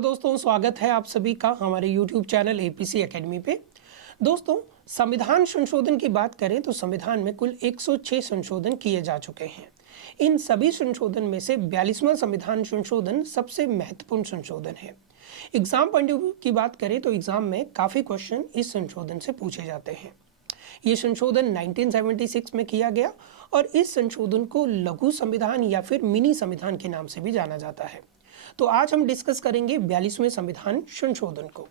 दोस्तों, स्वागत है आप सभी का हमारे YouTube चैनल एपीसी एकेडमी पे। दोस्तों, संविधान संशोधन की बात करें तो संविधान में कुल 106 संशोधन किए जा चुके हैं। इन सभी संशोधन में से 42वां संविधान संशोधन सबसे महत्वपूर्ण संशोधन है। एग्जाम पॉइंट ऑफ व्यू की बात करें तो एग्जाम में काफ़ी क्वेश्चन इस संशोधन से पूछे जाते हैं। ये संशोधन 1976 में किया गया और इस संशोधन को लघु संविधान या फिर मिनी संविधान के नाम से भी जाना जाता है। तो आज हम डिस्कस करेंगे 42वें संविधान संशोधन को।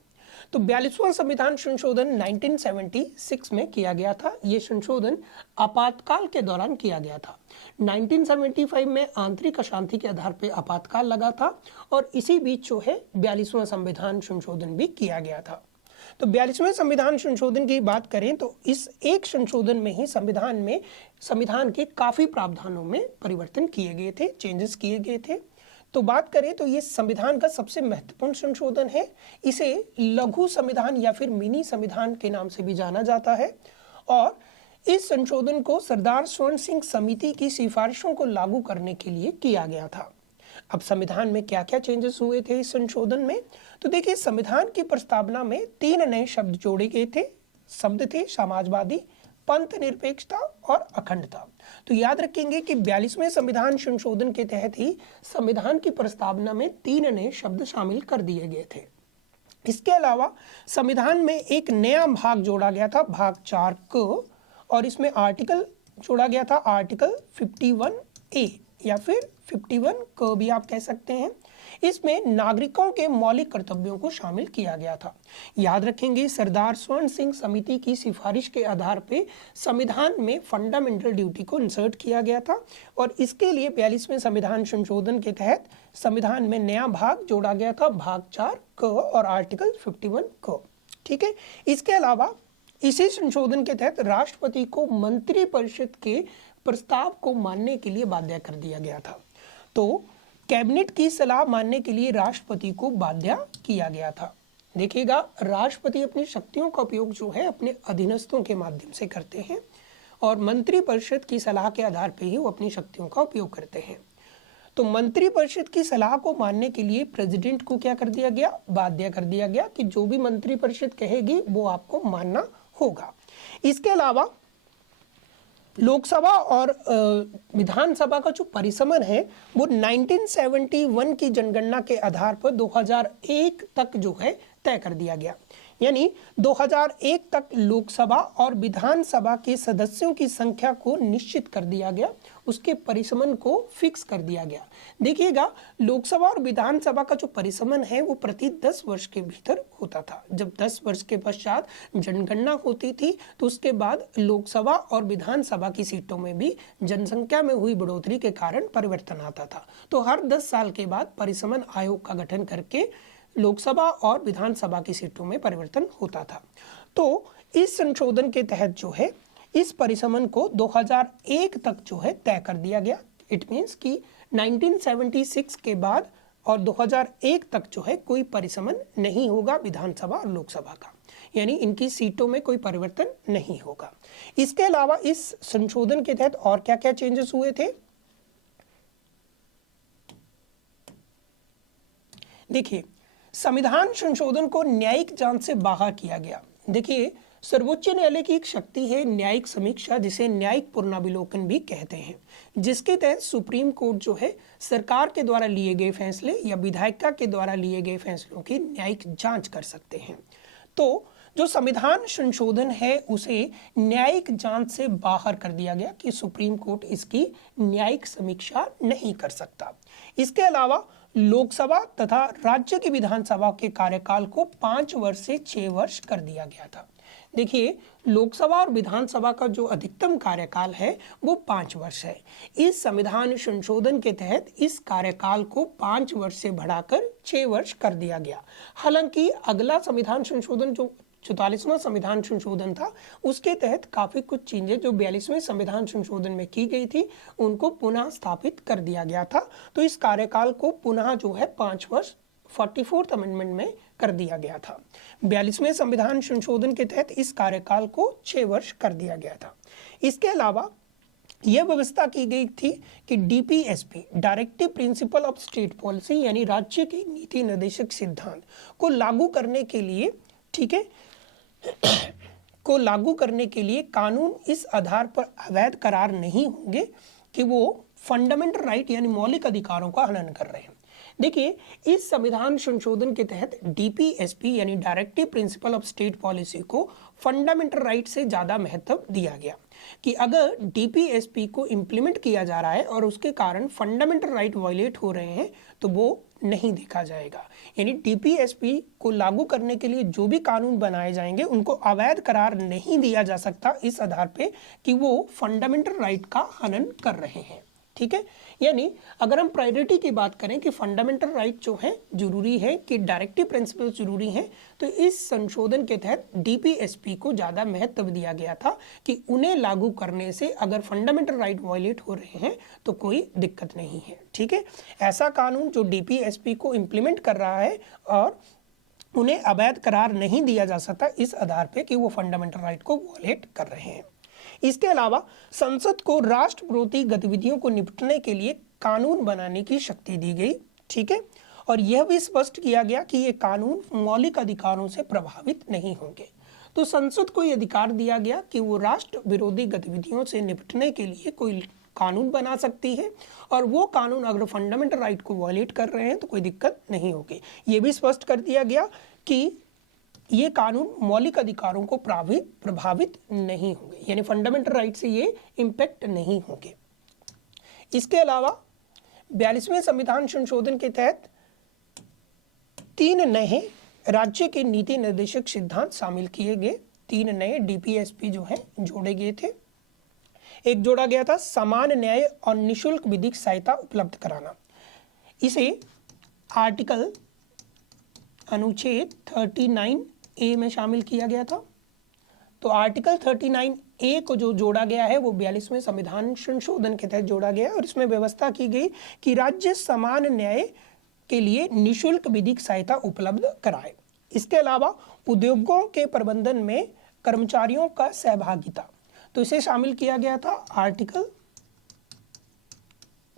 तो 42वां संविधान संशोधन 1976 में किया गया था। ये संशोधन आपातकाल के दौरान किया गया था। 1975 में आंतरिक अशांति के आधार पर आपातकाल लगा था और इसी बीच जो है 42वां संविधान संशोधन भी किया गया था। तो 42वें संविधान संशोधन की बात करें तो इस एक संशोधन में ही संविधान के काफी प्रावधानों में परिवर्तन किए गए थे, चेंजेस किए गए थे। तो बात करें तो ये संविधान का सबसे महत्वपूर्ण संशोधन है। इसे लघु संविधान या फिर मिनी संविधान के नाम से भी जाना जाता है और इस संशोधन को सरदार स्वर्ण सिंह समिति की सिफारिशों को लागू करने के लिए किया गया था। अब संविधान में क्या क्या चेंजेस हुए थे इस संशोधन में, तो देखिए संविधान की प्रस्तावना में 3 नए शब्द जोड़े गए थे। शब्द थे समाजवादी, पंथ निरपेक्षता और अखंडता। तो याद रखेंगे कि 42वें संविधान संशोधन के तहत ही संविधान की प्रस्तावना में 3 नए शब्द शामिल कर दिए गए थे। इसके अलावा संविधान में एक नया भाग जोड़ा गया था, भाग 4 क, और इसमें आर्टिकल जोड़ा गया था, आर्टिकल 51A या फिर 51 क भी आप कह सकते हैं। इसमें नागरिकों के मौलिक कर्तव्यों को शामिल किया गया था। याद रखेंगे सरदार स्वर्ण सिंह समिति की सिफारिश के आधार पे संविधान में फंडामेंटल ड्यूटी को इंसर्ट किया गया था और इसके लिए 42वें संविधान संशोधन के तहत संविधान में नया भाग जोड़ा गया था, भाग 4 क और आर्टिकल 51 क। ठीक है। इसके अलावा इसी संशोधन के तहत राष्ट्रपति को मंत्रिपरिषद के प्रस्ताव को मानने के लिए बाध्य कर दिया गया था। तो कैबिनेट की सलाह मानने के लिए राष्ट्रपति को बाध्य किया गया था। देखिएगा, राष्ट्रपति अपनी शक्तियों का उपयोग जो है अपने अधीनस्थों के माध्यम से करते हैं और मंत्रिपरिषद की सलाह के आधार पर ही वो अपनी शक्तियों का उपयोग करते हैं। तो मंत्रिपरिषद की सलाह को मानने के लिए प्रेसिडेंट को क्या कर दिया गया, बाध्य कर दिया गया कि जो भी मंत्रिपरिषद कहेगी वो आपको मानना होगा। इसके अलावा लोकसभा और विधानसभा का जो परिसमन है वो 1971 की जनगणना के आधार पर 2001 तक जो है तय कर दिया गया। यानी 2001 तक लोकसभा और विधानसभा के सदस्यों की संख्या को निश्चित कर दिया गया, उसके परिसमन को फिक्स कर दिया गया। देखिएगा, लोकसभा और विधानसभा का जो परिसमन है वो प्रति 10 वर्ष के भीतर होता था। जब 10 वर्ष के पश्चात जनगणना होती थी तो उसके बाद लोकसभा और विधानसभा की सीटों में भी जनसंख्या में हुई बढ़ोतरी के कारण परिवर्तन आता था। तो हर 10 साल के बाद परिसमन आयोग का गठन करके लोकसभा और विधानसभा की सीटों में परिवर्तन होता था। तो इस संशोधन के तहत जो है इस परिसमन को 2001 तक जो है तय कर दिया गया। इट मीन्स कि 1976 के बाद और 2001 तक जो है कोई परिसमन नहीं होगा विधानसभा और लोकसभा का, यानी इनकी सीटों में कोई परिवर्तन नहीं होगा। इसके अलावा इस संशोधन के तहत और क्या क्या चेंजेस हुए थे, देखिए संविधान संशोधन को न्यायिक जांच से बाहर किया गया। देखिए, सर्वोच्च न्यायालय की एक शक्ति है न्यायिक समीक्षा, जिसे न्यायिक पुनरावलोकन भी कहते हैं, जिसके तहत सुप्रीम कोर्ट जो है सरकार के द्वारा लिए गए फैसले या विधायिका के द्वारा लिए गए फैसलों की न्यायिक जांच कर सकते हैं। तो जो संविधान संशोधन है उसे न्यायिक जांच से बाहर कर दिया गया कि सुप्रीम कोर्ट इसकी न्यायिक समीक्षा नहीं कर सकता। इसके अलावा लोकसभा तथा राज्य की विधानसभा के कार्यकाल को 5 वर्ष से 6 वर्ष कर दिया गया था। देखिए, लोकसभा और विधानसभा का जो अधिकतम कार्यकाल है वो 5 वर्ष है। इस संविधान संशोधन के तहत इस कार्यकाल को 5 वर्ष से बढ़ाकर 6 वर्ष कर दिया गया। हालांकि अगला संविधान संशोधन जो 44वां संविधान संशोधन था उसके तहत काफी कुछ चीजें जो 42वें संविधान संशोधन में की गई थी उनको पुनः स्थापित कर दिया गया था। तो इस कार्यकाल को पुनः जो है 5 वर्ष 44th अमेंडमेंट में कर दिया गया था। 42वें संविधान संशोधन के तहत इस कार्यकाल को 6 वर्ष कर दिया गया था। इसके अलावा यह व्यवस्था की गई थी कि DPSP directive principle of state policy यानी राज्य की नीति निर्देशक सिद्धांत को लागू करने के लिए, ठीक है, को लागू करने के लिए कानून इस आधार पर अवैध करार नहीं होंगे कि वो फंडामेंटल राइट यानी मौलिक अधिकारों का हनन कर रहे हैं। देखिए, इस संविधान संशोधन के तहत डीपीएसपी यानी directive principle of state policy को फंडामेंटल राइट से ज़्यादा महत्व दिया गया कि अगर डीपीएसपी को इम्प्लीमेंट किया जा रहा है और उसके कारण फंडामेंटल राइट वायलेट हो रहे हैं तो वो नहीं देखा जाएगा। यानी डीपीएसपी को लागू करने के लिए जो भी कानून बनाए जाएंगे उनको अवैध करार नहीं दिया जा सकता इस आधार पे कि वो फंडामेंटल राइट का हनन कर रहे हैं। ठीक है, यानी अगर हम प्रायोरिटी की बात करें कि फंडामेंटल राइट जो है जरूरी है कि डायरेक्टिव प्रिंसिपल जरूरी है, तो इस संशोधन के तहत डीपीएसपी को ज़्यादा महत्व दिया गया था कि उन्हें लागू करने से अगर फंडामेंटल राइट वायलेट हो रहे हैं तो कोई दिक्कत नहीं है। ठीक है, ऐसा कानून जो डीपीएसपी को इम्प्लीमेंट कर रहा है और उन्हें अवैध करार नहीं दिया जा सकता इस आधार पर कि वो फंडामेंटल राइट को वायलेट कर रहे हैं। इसके अलावा संसद को राष्ट्र विरोधी गतिविधियों को निपटने के लिए कानून बनाने की शक्ति दी गई। ठीक है, और यह भी स्पष्ट किया गया कि ये कानून मौलिक अधिकारों से प्रभावित नहीं होंगे। तो संसद को यह अधिकार दिया गया कि वो राष्ट्र विरोधी गतिविधियों से निपटने के लिए कोई कानून बना सकती है और वो कानून अगर फंडामेंटल राइट को वायलेट कर रहे हैं तो कोई दिक्कत नहीं होगी। ये भी स्पष्ट कर दिया गया कि ये कानून मौलिक अधिकारों को प्रभावित नहीं होंगे, यानी फंडामेंटल राइट से ये इम्पैक्ट नहीं होंगे। इसके अलावा 42वें संविधान संशोधन के तहत 3 नए राज्य के नीति निर्देशक सिद्धांत शामिल किए गए। 3 नए डीपीएसपी जो हैं जोड़े गए थे। एक जोड़ा गया था समान न्याय और निःशुल्क विधिक सहायता उपलब्ध कराना। इसे आर्टिकल अनुच्छेद 39A में शामिल किया गया था। तो आर्टिकल 39A को जो जोड़ा गया है वो 42वें संविधान संशोधन के तहत जोड़ा गया और इसमें व्यवस्था की गई कि राज्य समान न्याय के लिए निःशुल्क विधिक सहायता उपलब्ध कराए। इसके अलावा उद्योगों के प्रबंधन में कर्मचारियों का सहभागिता, तो इसे शामिल किया गया था आर्टिकल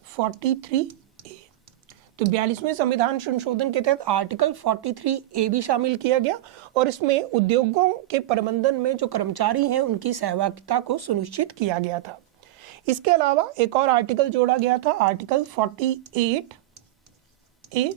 43A। तो 42वें संविधान संशोधन के तहत आर्टिकल 43A भी शामिल किया गया और इसमें उद्योगों के प्रबंधन में जो कर्मचारी हैं उनकी सहभागिता को सुनिश्चित किया गया था। इसके अलावा एक और आर्टिकल जोड़ा गया था आर्टिकल 48A,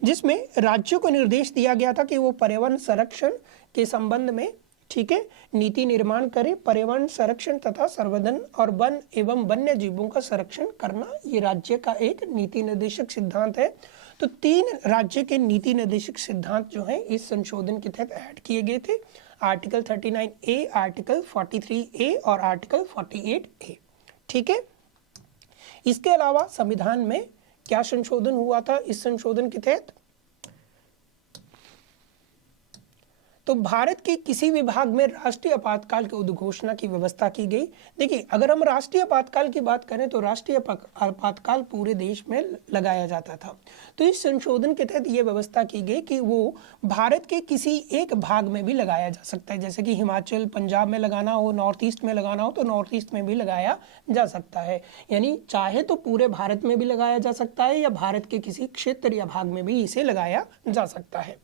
जिसमें राज्यों को निर्देश दिया गया था कि वो पर्यावरण संरक्षण के संबंध में, ठीक है, नीति निर्माण करें। पर्यावरण संरक्षण तथा संवर्धन और वन एवं वन्य जीवों का संरक्षण करना ये राज्य का एक नीति निर्देशक सिद्धांत है। तो 3 राज्य के नीति निर्देशक सिद्धांत जो हैं इस संशोधन के तहत ऐड किए गए थे, आर्टिकल 39A, आर्टिकल 43A और आर्टिकल 48A। ठीक है, इसके अलावा संविधान में क्या संशोधन हुआ था इस संशोधन के तहत? तो भारत के किसी भी भाग में राष्ट्रीय आपातकाल के उद्घोषणा की व्यवस्था की गई। देखिए, अगर हम राष्ट्रीय आपातकाल की बात करें तो राष्ट्रीय आपातकाल पूरे देश में लगाया जाता था। तो इस संशोधन के तहत ये व्यवस्था की गई कि वो भारत के किसी एक भाग में भी लगाया जा सकता है, जैसे कि हिमाचल, पंजाब में लगाना हो, नॉर्थ ईस्ट में लगाना हो तो नॉर्थ ईस्ट में भी लगाया जा सकता है। यानी चाहे तो पूरे भारत में भी लगाया जा सकता है या भारत के किसी क्षेत्र या भाग में भी इसे लगाया जा सकता है।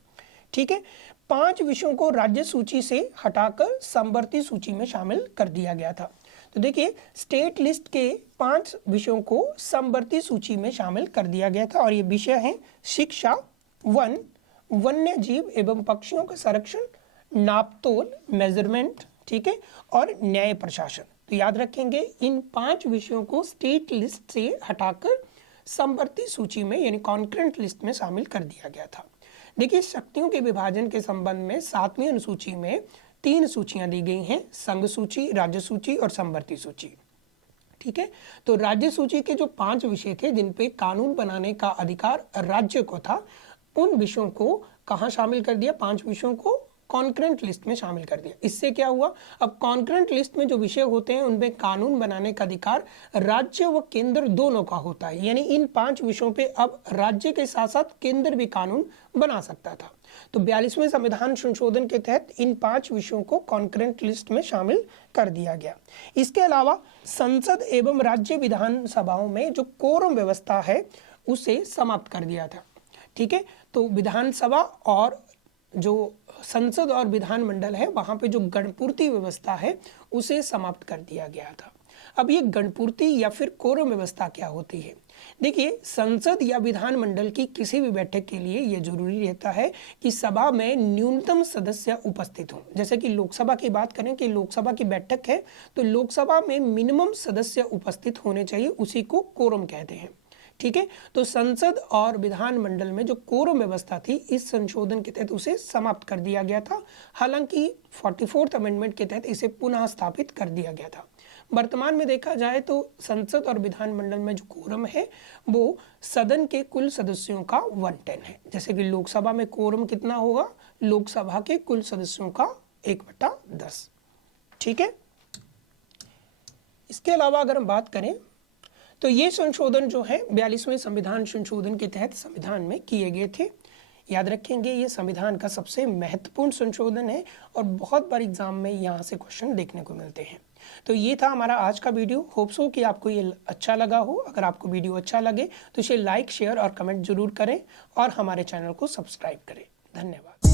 ठीक है, 5 विषयों को राज्य सूची से हटाकर समवर्ती सूची में शामिल कर दिया गया था। तो देखिए, स्टेट लिस्ट के 5 विषयों को समवर्ती सूची में शामिल कर दिया गया था और ये विषय हैं शिक्षा, वन, वन्य जीव एवं पक्षियों का संरक्षण, नापतोल मेजरमेंट, ठीक है, और न्याय प्रशासन। तो याद रखेंगे इन 5 विषयों को स्टेट लिस्ट से हटाकर समवर्ती सूची में यानी कॉन्करेंट लिस्ट में शामिल कर दिया गया था। देखिए, शक्तियों के विभाजन के संबंध में 7वीं अनुसूची में 3 सूचियां दी गई हैं, संघ सूची, राज्य सूची और समवर्ती सूची। ठीक है, तो राज्य सूची के जो 5 विषय थे जिन पे कानून बनाने का अधिकार राज्य को था, उन विषयों को कहाँ शामिल कर दिया? 5 विषयों को कॉन्करेंट लिस्ट में शामिल कर दिया। इससे क्या हुआ? अब कॉन्करेंट लिस्ट में जो विषय होते हैं उनमें कानून बनाने का अधिकार राज्य व केंद्र दोनों का होता है। यानी इन 5 विषयों पे अब राज्य के साथ साथ केंद्र भी कानून बना सकता था। तो 42वें संविधान संशोधन के तहत इन 5 विषयों को कॉन्करेंट लिस्ट में शामिल कर दिया गया। इसके अलावा संसद एवं राज्य विधानसभाओं में जो कोरम व्यवस्था है उसे समाप्त कर दिया था। ठीक है, तो विधानसभा और जो संसद और विधानमंडल है वहां पे जो गणपूर्ति व्यवस्था है उसे समाप्त कर दिया गया था। अब ये गणपूर्ति या फिर कोरम व्यवस्था क्या होती है? देखिए, संसद या विधानमंडल की किसी भी बैठक के लिए यह जरूरी रहता है कि सभा में न्यूनतम सदस्य उपस्थित हों। जैसे कि लोकसभा की बात करें कि लोकसभा की बैठक है तो लोकसभा में मिनिमम सदस्य उपस्थित होने चाहिए, उसी को कोरम कहते हैं। ठीक है, तो संसद और विधानमंडल में जो कोरम व्यवस्था थी इस संशोधन के तहत उसे समाप्त कर दिया गया था। हालांकि 44th अमेंडमेंट के तहत इसे पुनः स्थापित कर दिया गया था। वर्तमान में देखा जाए तो संसद और विधानमंडल में जो कोरम है वो सदन के कुल सदस्यों का 1/10 है। जैसे कि लोकसभा में कोरम कितना होगा? लोकसभा के कुल सदस्यों का 1/10। ठीक है, इसके अलावा अगर हम बात करें तो ये संशोधन जो है 42वें संविधान संशोधन के तहत संविधान में किए गए थे। याद रखेंगे ये संविधान का सबसे महत्वपूर्ण संशोधन है और बहुत बार एग्जाम में यहाँ से क्वेश्चन देखने को मिलते हैं। तो ये था हमारा आज का वीडियो। होप्स हो कि आपको ये अच्छा लगा हो। अगर आपको वीडियो अच्छा लगे तो इसे लाइक, शेयर और कमेंट जरूर करें और हमारे चैनल को सब्सक्राइब करें। धन्यवाद।